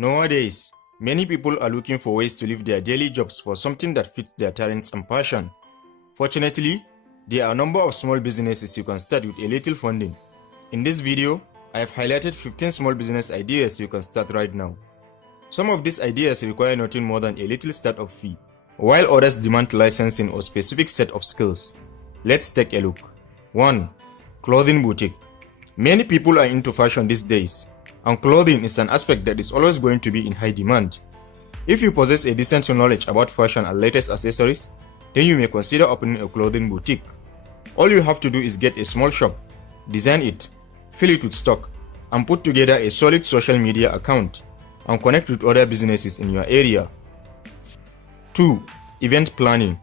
Nowadays, many people are looking for ways to leave their daily jobs for something that fits their talents and passion. Fortunately, there are a number of small businesses you can start with a little funding. In this video, I have highlighted 15 small business ideas you can start right now. Some of these ideas require nothing more than a little startup fee, while others demand licensing or specific set of skills. Let's take a look. 1. Clothing boutique. Many people are into fashion these days, and clothing is an aspect that is always going to be in high demand. If you possess a decent knowledge about fashion and latest accessories, then you may consider opening a clothing boutique. All you have to do is get a small shop, design it, fill it with stock, and put together a solid social media account and connect with other businesses in your area. 2. Event planning.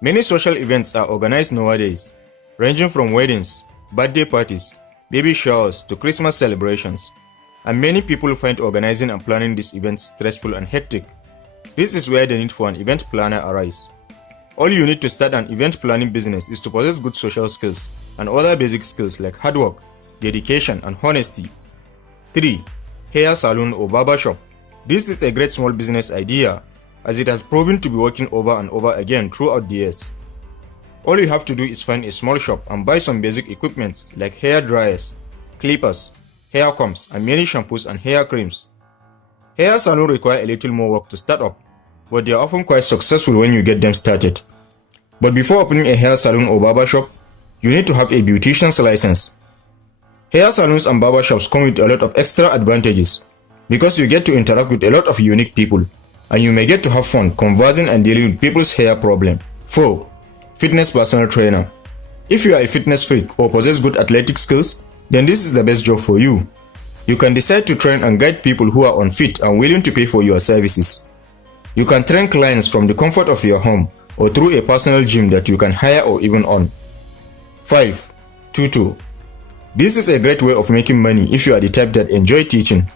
Many social events are organized nowadays, ranging from weddings, birthday parties, baby showers to Christmas celebrations. And many people find organizing and planning these events stressful and hectic. This is where the need for an event planner arises. All you need to start an event planning business is to possess good social skills and other basic skills like hard work, dedication, and honesty. 3. Hair salon or barber shop. This is a great small business idea, as it has proven to be working over and over again throughout the years. All you have to do is find a small shop and buy some basic equipments like hair dryers, clippers, hair combs, and many shampoos and hair creams. Hair salon require a little more work to start up, but they are often quite successful when you get them started. But before opening a hair salon or barber shop, you need to have a beautician's license. Hair salons and barber shops come with a lot of extra advantages, because you get to interact with a lot of unique people, and you may get to have fun conversing and dealing with people's hair problem. 4. Fitness personal trainer. If you are a fitness freak or possess good athletic skills, then this is the best job for you. You can decide to train and guide people who are unfit and willing to pay for your services. You can train clients from the comfort of your home or through a personal gym that you can hire or even own. 5. Tutor. This is a great way of making money if you are the type that enjoy teaching.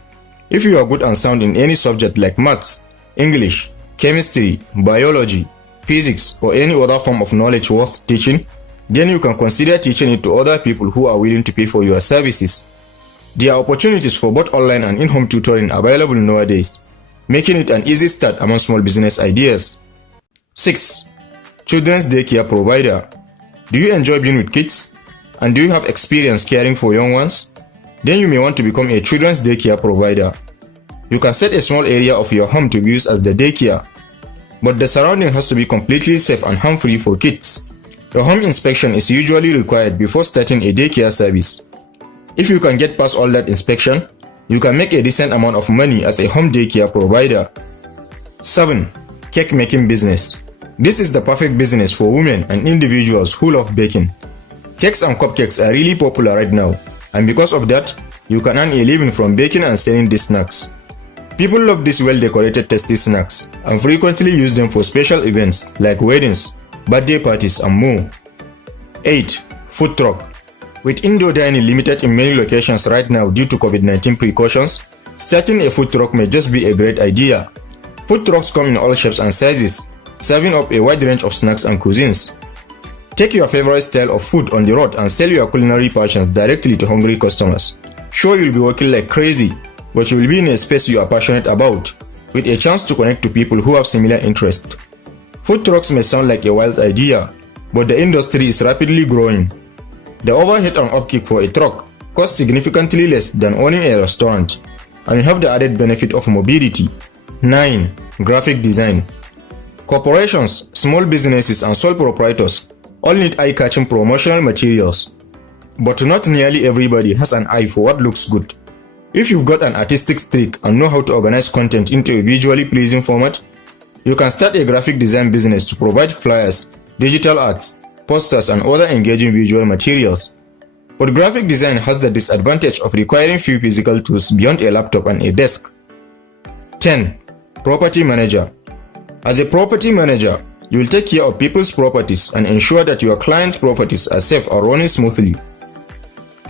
If you are good and sound in any subject like maths, English, chemistry, biology, physics, or any other form of knowledge worth teaching, then you can consider teaching it to other people who are willing to pay for your services. There are opportunities for both online and in-home tutoring available nowadays, making it an easy start among small business ideas. 6. Children's daycare provider. Do you enjoy being with kids? And do you have experience caring for young ones? Then you may want to become a children's daycare provider. You can set a small area of your home to be used as the daycare, but the surrounding has to be completely safe and harm-free for kids. A home inspection is usually required before starting a daycare service. If you can get past all that inspection, you can make a decent amount of money as a home daycare provider. 7. Cake making business. This is the perfect business for women and individuals who love baking. Cakes and cupcakes are really popular right now, and because of that, you can earn a living from baking and selling these snacks. People love these well-decorated tasty snacks and frequently use them for special events like weddings, birthday parties, and more. 8. Food truck. With indoor dining limited in many locations right now due to COVID-19 precautions, starting a food truck may just be a great idea. Food trucks come in all shapes and sizes, serving up a wide range of snacks and cuisines. Take your favorite style of food on the road and sell your culinary passions directly to hungry customers. Sure, you'll be working like crazy, but you will be in a space you are passionate about, with a chance to connect to people who have similar interests. Food trucks may sound like a wild idea, but the industry is rapidly growing. The overhead and upkeep for a truck costs significantly less than owning a restaurant, and you have the added benefit of mobility. 9. Graphic design. Corporations, small businesses, and sole proprietors all need eye-catching promotional materials, but not nearly everybody has an eye for what looks good. If you've got an artistic streak and know how to organize content into a visually pleasing format, you can start a graphic design business to provide flyers, digital arts, posters, and other engaging visual materials. But graphic design has the disadvantage of requiring few physical tools beyond a laptop and a desk. 10. Property manager. As a property manager, you will take care of people's properties and ensure that your clients' properties are safe and running smoothly.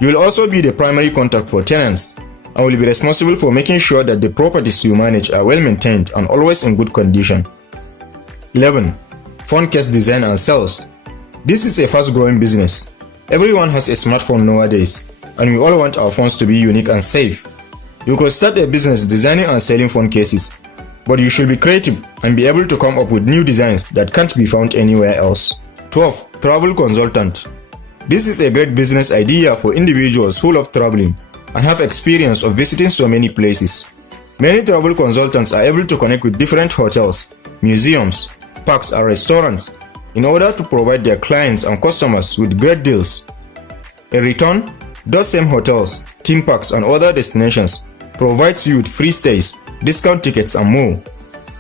You will also be the primary contact for tenants and will be responsible for making sure that the properties you manage are well maintained and always in good condition. 11. Phone case design and sales. This is a fast-growing business. Everyone has a smartphone nowadays, and we all want our phones to be unique and safe. You could start a business designing and selling phone cases, but you should be creative and be able to come up with new designs that can't be found anywhere else. 12. Travel consultant. This is a great business idea for individuals who love traveling and have experience of visiting so many places. Many travel consultants are able to connect with different hotels, museums, parks and restaurants in order to provide their clients and customers with great deals. In return, those same hotels, theme parks and other destinations provides you with free stays, discount tickets and more.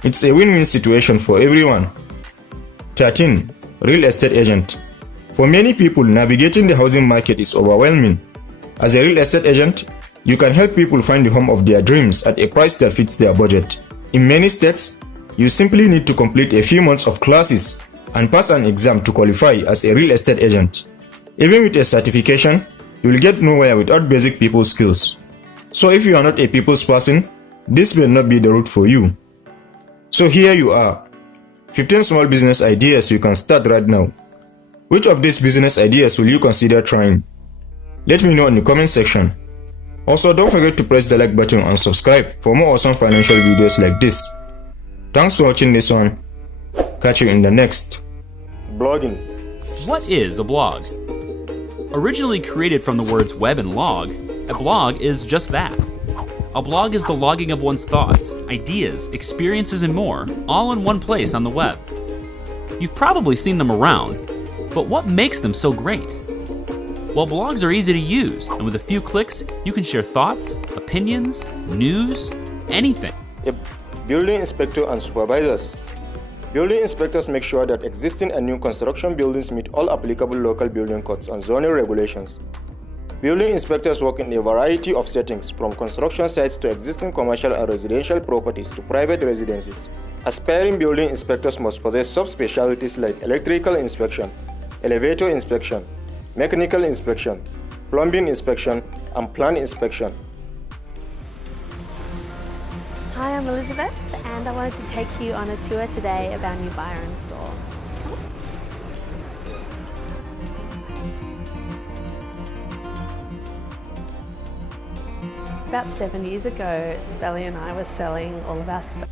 It's a win-win situation for everyone. 13. Real estate agent. For many people, navigating the housing market is overwhelming. As a real estate agent, you can help people find the home of their dreams at a price that fits their budget. In many states, you simply need to complete a few months of classes and pass an exam to qualify as a real estate agent. Even with a certification, you will get nowhere without basic people skills. So if you are not a people's person, this may not be the route for you. So here you are, 15 small business ideas you can start right now. Which of these business ideas will you consider trying? Let me know in the comment section. Also, don't forget to press the like button and subscribe for more awesome financial videos like this. Thanks for watching this one. Catch you in the next. Blogging. What is a blog? Originally created from the words web and log, a blog is just that. A blog is the logging of one's thoughts, ideas, experiences, and more, all in one place on the web. You've probably seen them around, but what makes them so great? Well, blogs are easy to use, and with a few clicks, you can share thoughts, opinions, news, anything. Building inspector and supervisors. Building inspectors make sure that existing and new construction buildings meet all applicable local building codes and zoning regulations. Building inspectors work in a variety of settings, from construction sites to existing commercial and residential properties to private residences. Aspiring building inspectors must possess subspecialties like electrical inspection, elevator inspection, mechanical inspection, plumbing inspection, and plant inspection. Hi, I'm Elizabeth, and I wanted to take you on a tour today of our new Byron store. Come on. About 7 years ago, Spelly and I were selling all of our stuff